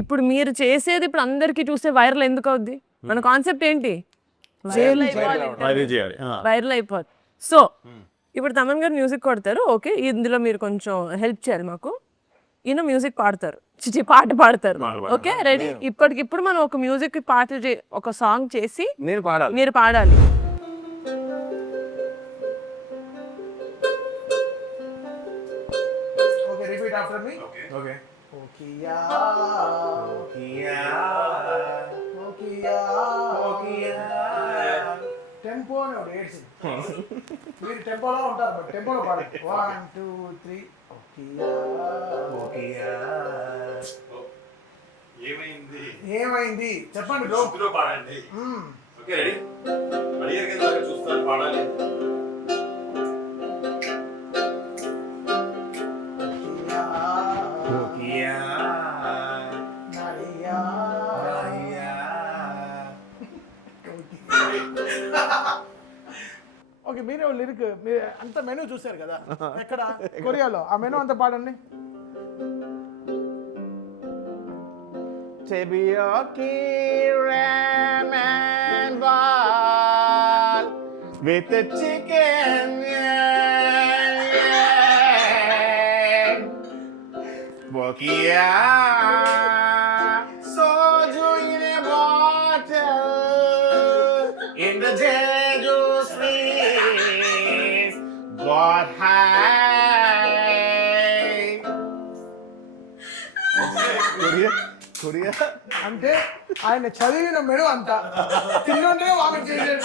ఇప్పుడు మీరు చేసేది ఇప్పుడు అందరికి చూస్తే వైరల్ ఎందుకు అవుద్ది? మన కాన్సెప్ట్ ఏంటి? వైరల్ అయిపోద్ది. సో ఇప్పుడు తమన్ గారు మ్యూజిక్ కొడతారు, ఓకే, ఇందులో మీరు కొంచెం హెల్ప్ చేయాలి మాకు. ఈయన మ్యూజిక్ పాడతారు, పాట పాడతారు, ఓకే రెడీ? ఇప్పటికిప్పుడు మనం ఒక మ్యూజిక్ పాట ఒక సాంగ్ చేసి మీరు పాడాలి. Okay, repeat after me. Okay. Okiya, Okiya, Okiya, Okiya. Tempo అని ఒకటి ఏడ్చింది. మీరు టెంపోలో ఉంటారు, బట్ టెంపోలో పాడండి. 1 2 3 ఓకియా Okiya. ఏమైంది చెప్పండి బ్రో. శృతిలో పాడండి. Okay ready? అడిగారు కదా చూస్తాను పాడాలి. ఓకియా Okiya. నరియా Raya. ఓకే, మీరే లిరిక్ మీరు అంత మెనూ చూసారు కదా ఎక్కడ కొరియాలో, ఆ మెనూ అంతా పాడండి. Teriyaki ramen ball with the chicken. Okiya. Soju in a bottle in the Jeju streets. Got high. Korea. అంటే ఆయన చదివిన మెను అంతా తిన్నుంటే వామిట్ చేసాడు.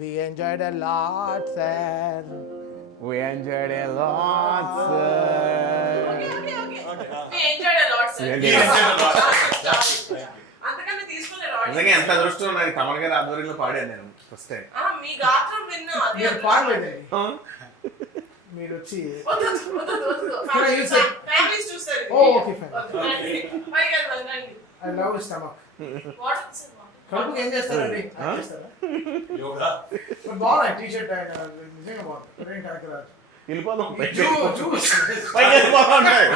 We enjoyed a lot, sir. We enjoyed a lot, sir. నిజంగా ఎంత అదృష్టం నాకు తమన్ గారి ఆధ్వర్యంలో పాడాను నేను ఫస్ట్ టైం. మీరు పాడలేదు, మీరు వచ్చి okay fine. I love stomach. కడుపుకి ఏం చేస్తారండి? బాగున్నాయి టీ షర్ట్, ఆయన నిజంగా బాగుంది. వెళ్ళిపోదాం జ్యూస్ పైకి వెళ్ళిపోతా ఉంటాయి.